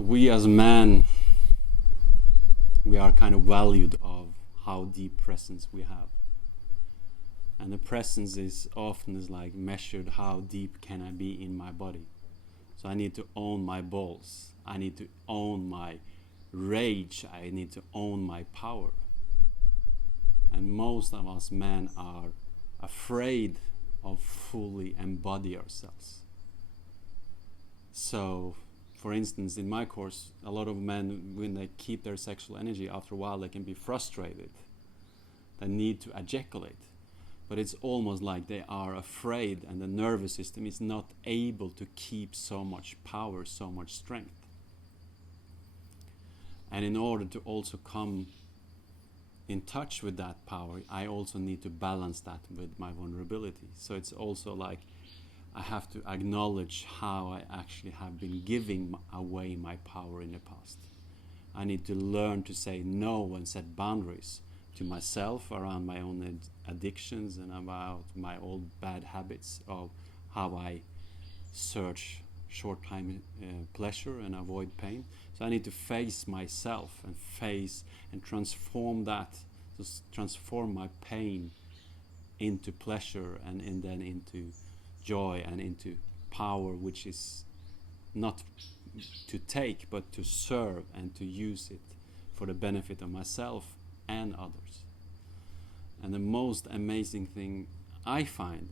So we as men, we are kind of valued of how deep presence we have. And the presence is often like measured, how deep can I be in my body. So I need to own my balls. I need to own my rage. I need to own my power. And most of us men are afraid of fully embody ourselves. So, for instance, in my course, a lot of men, when they keep their sexual energy, after a while they can be frustrated. They need to ejaculate. But it's almost like they are afraid, and the nervous system is not able to keep so much power, so much strength. And in order to also come in touch with that power, I also need to balance that with my vulnerability. So it's also like I have to acknowledge how I actually have been giving away my power in the past. I need to learn to say no and set boundaries to myself around my own addictions and about my old bad habits of how I search short-time pleasure and avoid pain. So I need to face myself and face and transform that, just transform my pain into pleasure and then into joy and into power, which is not to take but to serve and to use it for the benefit of myself and others. And the most amazing thing I find,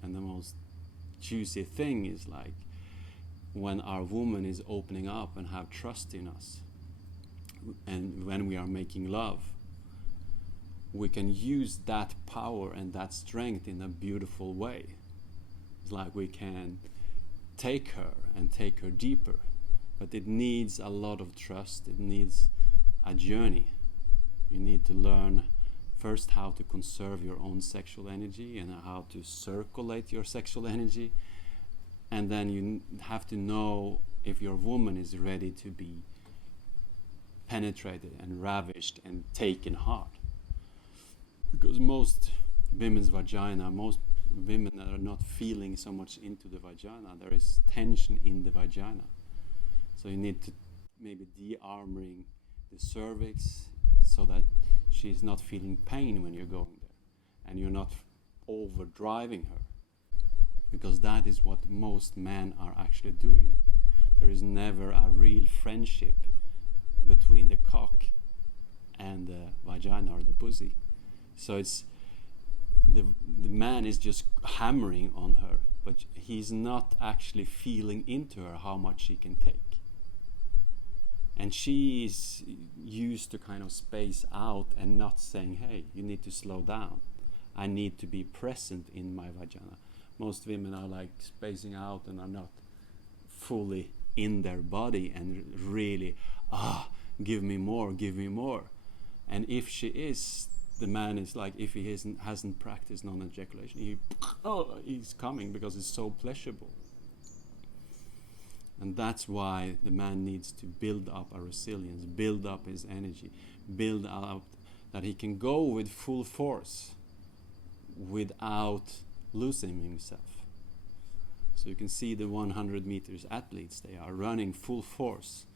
and the most juicy thing, is like when our woman is opening up and have trust in us, and when we are making love, we can use that power and that strength in a beautiful way. It's like we can take her and take her deeper, but it needs a lot of trust. It needs a journey. You need to learn first how to conserve your own sexual energy and how to circulate your sexual energy. And then you have to know if your woman is ready to be penetrated and ravished and taken hard. Because most women's vagina, most women are not feeling so much into the vagina. There is tension in the vagina. So you need to maybe de-armoring the cervix so that she's not feeling pain when you're going there. And you're not overdriving her. Because that is what most men are actually doing. There is never a real friendship between the cock and the vagina or the pussy. So it's the man is just hammering on her, but he's not actually feeling into her how much she can take. And she is used to kind of space out and not saying, hey, you need to slow down. I need to be present in my vagina. Most women are like spacing out and are not fully in their body and really, give me more, give me more. And if she is, the man is like, if he hasn't practiced non-ejaculation, he's coming because it's so pleasurable. And that's why the man needs to build up a resilience, build up his energy, build up that he can go with full force without losing himself. So you can see the 100 meters athletes, they are running full force,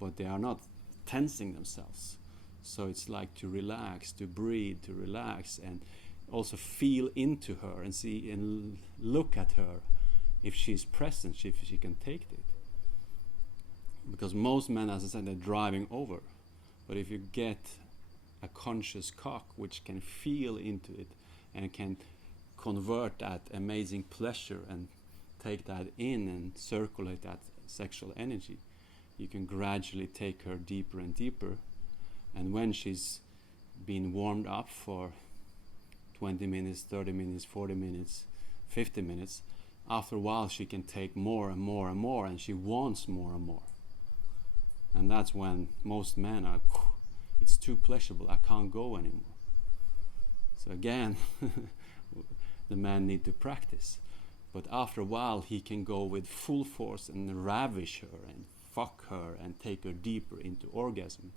but they are not tensing themselves. So it's like to relax, to breathe, to relax, and also feel into her and see and look at her if she's present, if she can take it. Because most men, as I said, they're driving over. But if you get a conscious cock which can feel into it and can convert that amazing pleasure and take that in and circulate that sexual energy, you can gradually take her deeper and deeper. And when she's been warmed up for 20 minutes, 30 minutes, 40 minutes, 50 minutes, after a while she can take more and more and more, and she wants more and more. And that's when most men are, it's too pleasurable, I can't go anymore. So again, the man need to practice. But after a while he can go with full force and ravish her and fuck her and take her deeper into orgasm.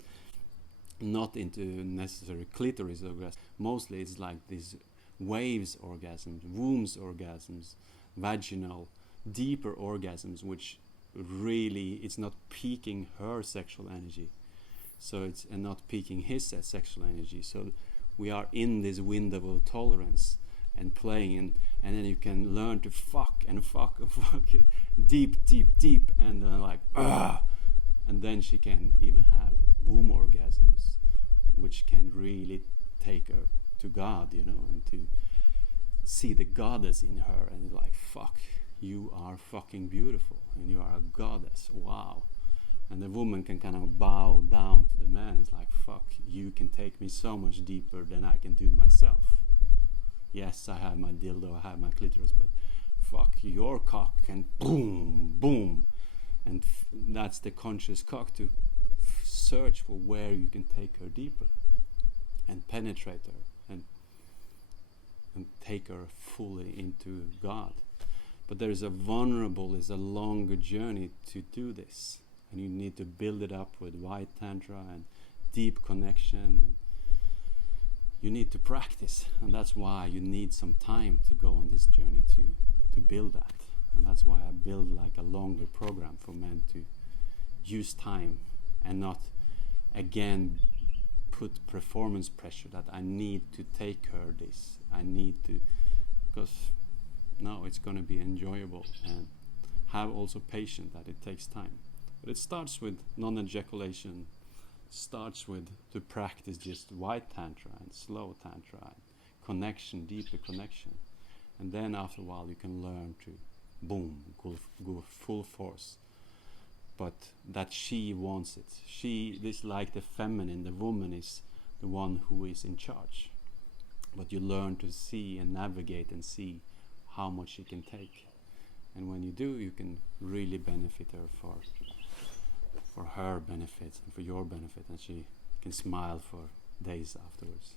Not into necessary clitoris orgasm. Mostly it's like these waves orgasms, wombs orgasms, vaginal, deeper orgasms, which really, it's not piquing her sexual energy, so it's and not piquing his sexual energy. So we are in this window of tolerance and playing, and then you can learn to fuck and fuck and fuck it deep, and then like and then she can even have womb orgasms, which can really take her to God, and to see the goddess in her, and like, fuck, you are fucking beautiful, and you are a goddess, wow. And the woman can kind of bow down to the man. It's like, fuck, you can take me so much deeper than I can do myself. Yes, I have my dildo, I have my clitoris, but fuck, your cock can boom, boom. And that's the conscious cock to search for where you can take her deeper and penetrate her and take her fully into God. But there is a longer journey to do this. And you need to build it up with white tantra and deep connection, and you need to practice, and that's why you need some time to go on this journey to build that. And that's why I build like a longer program for men to use time and not again put performance pressure that I need to take her this, I need to, because no, it's going to be enjoyable, and have also patience that it takes time. But it starts with non-ejaculation, starts with to practice just white tantra and slow tantra and connection, deeper connection. And then after a while you can learn to boom, go full force. But that she wants it. This like the feminine, the woman is the one who is in charge. But you learn to see and navigate and see how much she can take. And when you do, you can really benefit her for her benefit and for your benefit, and she can smile for days afterwards.